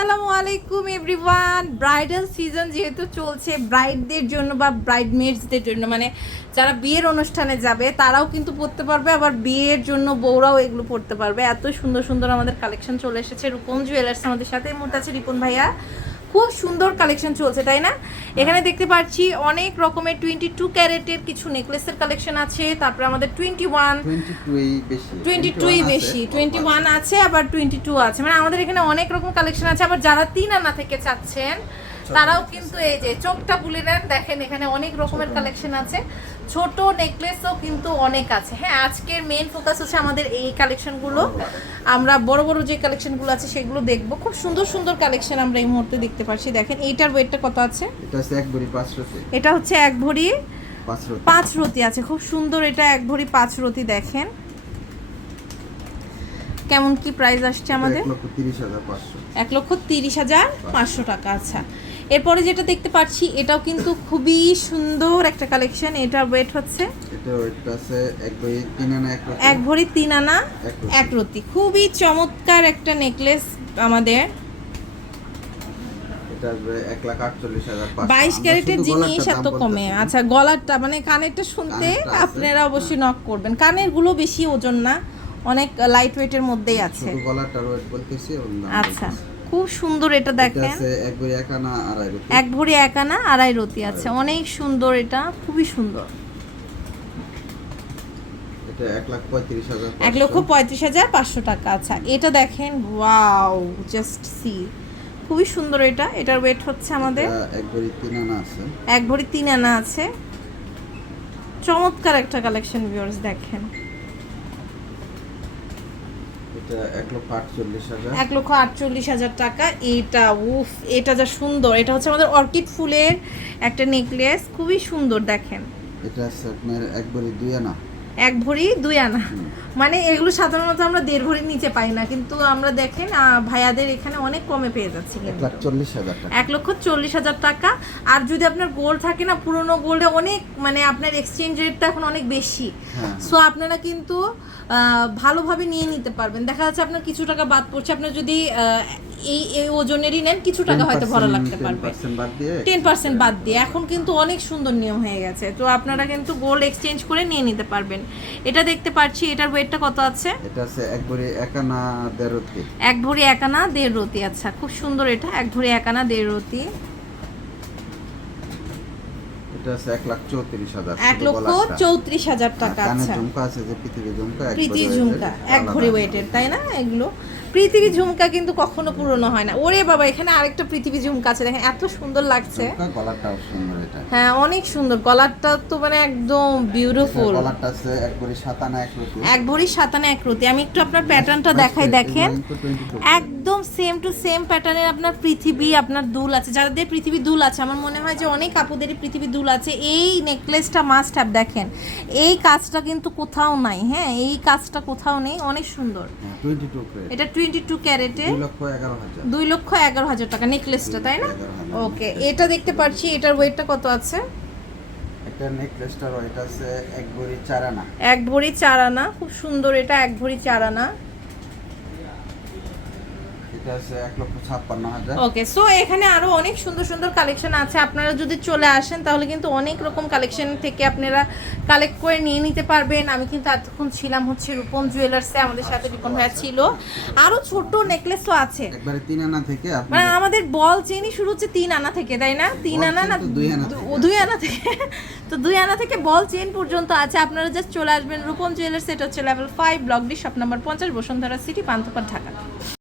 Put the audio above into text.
আসসালামু আলাইকুম everyone bridal season যেহেতু চলছে ব্রাইডদের জন্য বা ব্রাইড মেডসদের জন্য মানে যারা বিয়ের অনুষ্ঠানে যাবে, তারাও কিন্তু পড়তে পারবে, আবার বিয়ের জন্য বউরাও এগুলো পড়তে পারবে। এত সুন্দর সুন্দর আমাদের কালেকশন চলে এসেছে। রূপন জুয়েলার্স আমাদের সাথে এই মুহূর্তে আছে, রিপন ভাইয়া। খুব সুন্দর কালেকশন চলছে তাই না? এখানে দেখতে পাচ্ছি অনেক রকমের টোয়েন্টি টু ক্যারেটের কিছু নেকলেসের কালেকশন আছে তারপরে আমাদের টোয়েন্টি ওয়ান 22 ই বেশি টোয়েন্টি টুই বেশি টোয়েন্টি ওয়ান আছে আবার টোয়েন্টি টু আছে। মানে আমাদের এখানে অনেক রকম কালেকশন আছে আবার যারা তিন আনা থেকে চাচ্ছেন তারাও কিন্তু এই যে চোখটা বুলে নেন দেখেন এখানে অনেক রকমের কালেকশন আছে। ছোট নেকলেসও কিন্তু অনেক আছে। হ্যাঁ আজকের মেন ফোকাস হচ্ছে আমাদের এই কালেকশনগুলো আমরা বড় বড় যে কালেকশনগুলো আছে সেগুলো দেখব। খুব সুন্দর সুন্দর কালেকশন আমরা এই মুহূর্তে দেখতে পাচ্ছি দেখেন এইটার ওয়েটটা কত আছে? এটা হচ্ছে এক ভরি 500 তে এটা হচ্ছে এক ভরি 500 পাঁচ রতি আছে। খুব সুন্দর এটা এক ভরি পাঁচ রতি দেখেন। কেমন কি প্রাইস আসছে আমাদের? 1 লক্ষ 30 হাজার 500 এক লক্ষ তিরিশ হাজার পাঁচশো টাকা আচ্ছা। এরপরে যেটা দেখতে পাচ্ছি এটাও কিন্তু খুবই সুন্দর একটা কালেকশন এটা ওয়েট হচ্ছে এটা এটা আছে এক ভরি 3 আনা এক রতি। এক ভরি তিন আনা এক রতি। খুবই চমৎকার একটা নেকলেস আমাদের। এটা আসবে 1 লাখ 48 হাজার 500 বাইশ ক্যারেটের জিনিস এত কমে। আচ্ছা গলারটা মানে কানেরটা শুনতে আপনারা অবশ্যই নক করবেন। কানেরগুলো বেশি ওজন না অনেক লাইট ওয়েটের মধ্যেই আছে। আচ্ছা। খুব সুন্দর এটা দেখেন। এক ভরি এক আনা আড়াই রতি এক ভরি এক আনা আড়াই রতি আছে। অনেক সুন্দর এটা খুবই সুন্দর। এটা 1 লাখ 35 হাজার এক লক্ষ পঁয়ত্রিশ হাজার পাঁচশো টাকা আচ্ছা। এটা দেখেন ওয়াও জাস্ট সি খুবই সুন্দর এটা এটার ওয়েট হচ্ছে আমাদের। এক ভরি 3 আনা আছে। এক ভরি তিন আনা আছে। চমৎকার একটা কালেকশন ভিউয়ার্স দেখেন এটা 1 লক্ষ 48 হাজার এক লক্ষ আটচল্লিশ হাজার। টাকা। এটা উফ এটা যা সুন্দর। এটা হচ্ছে আমাদের অর্কিড ফুলের একটা নেকলেস খুবই সুন্দর দেখেন। এটা আপনার দুই আনা। এক ভরি দুই আনা। মানে এগুলো সাধারণত আমরা দেড় ভরির নিচে পাই না কিন্তু আমরা দেখেন ভাইয়াদের এখানে অনেক কমে পেয়ে যাচ্ছি এক লক্ষ চল্লিশ হাজার টাকা। আর যদি আপনার গোল্ড থাকে না পুরনো গোল্ডে অনেক মানে আপনার এক্সচেঞ্জ রেটটা এখন অনেক বেশি। হ্যাঁ। সো আপনারা কিন্তু ভালোভাবে নিয়ে নিতে পারবেন। দেখা যাচ্ছে আপনার কিছু টাকা বাদ পড়ছে আপনার যদি এই এই ওজনেরই নেন কিছু টাকা হয়তো ভরা লাগতে পারবে। 10% বাদ দিয়ে টেন পার্সেন্ট বাদ দিয়ে। এখন কিন্তু অনেক সুন্দর নিয়ম হয়ে গেছে। তো আপনারা কিন্তু গোল্ড এক্সচেঞ্জ করে নিয়ে নিতে পারবেন। এটা দেখতে পাচ্ছি এটার ওয়েটটা কত আছে? এটা আছে এক ভরি একানা এক ভরি একানা আচ্ছা খুব সুন্দর এটা এক ভরি একানা আনা দেড় রতি। এটা আছে এক লাখ চৌত্রিশ হাজার এক লক্ষ। চৌত্রিশ হাজার টাকা আর কানের আচ্ছা। ঝুমকা আছে যে পৃথিবী ঝুমকা প্রীতি ঝুমকা এক ভরি ওয়েটের তাই না? এগুলো পৃথিবী ঝুমকা কিন্তু কখনো পুরনো হয় না। ওরে বাবা এখানে আরেকটা পৃথিবী ঝুমকা আছে। দেখেন এত সুন্দর লাগছে। ঝুমকা সুন্দর এটা। হ্যাঁ অনেক সুন্দর। গলারটা তো মানে একদম বিউটিফুল আছে এক ভরি সাত আনা এক রতি এক ভরি সাতানা এক রতি আমি একটু আপনার প্যাটার্নটা দেখাই দেখেন। একদম সেম টু সেম প্যাটার্নের আপনার পৃথিবী আপনার দুল আছে। যাদের পৃথিবী দুল আছে আমার মনে হয় যে অনেক আপুদেরই পৃথিবী দুল আছে। এই নেকলেসটা মাস্ট হ্যাভ দেখেন। এই কাজটা কিন্তু কোথাও নাই হ্যাঁ? এই কাজটা কোথাও নেই অনেক সুন্দর। এটা টোয়েন্টি টু ক্যারেটে দুই লক্ষ এগারো হাজার। টাকা নেকলেসটা তাই না? ওকে এটা দেখতে পাচ্ছি এটার ওয়েটটা কত আছে? নেকলেসটার এক ভরি চার আনা। এক ভরি চার আনা খুব সুন্দর এটা এক ভরি চার আনা। এটা আছে এক লক্ষ ছাপ্পান্ন হাজার। ওকে সো এখানে আরও অনেক সুন্দর সুন্দর কালেকশন আছে। আপনারা যদি চলে আসেন তাহলে কিন্তু অনেক রকম কালেকশন থেকে আপনারা কালেক্ট করে নিয়ে নিতে পারবেন। আমি কিন্তু এতক্ষণ ছিলাম হচ্ছে রূপম জুয়েলার্সে আমাদের সাথে রূপম ভাইয়া ছিল। আরও ছোট নেকলেসও আছে। একবারে তিন আনা থেকে মানে আমাদের বল চেনই শুরু হচ্ছে তিন আনা থেকে তাই না? তিন আনা না চেন দুই আনা থেকে। দুই আনা থেকে। তো দুই আনা থেকে বল চেন পর্যন্ত আছে। আপনারা জাস্ট চলে আসবেন রূপম জুয়েলার্স এটা হচ্ছে level five block D shop number পঞ্চাশ বসুন্ধরা সিটি পান্থপথ ঢাকা।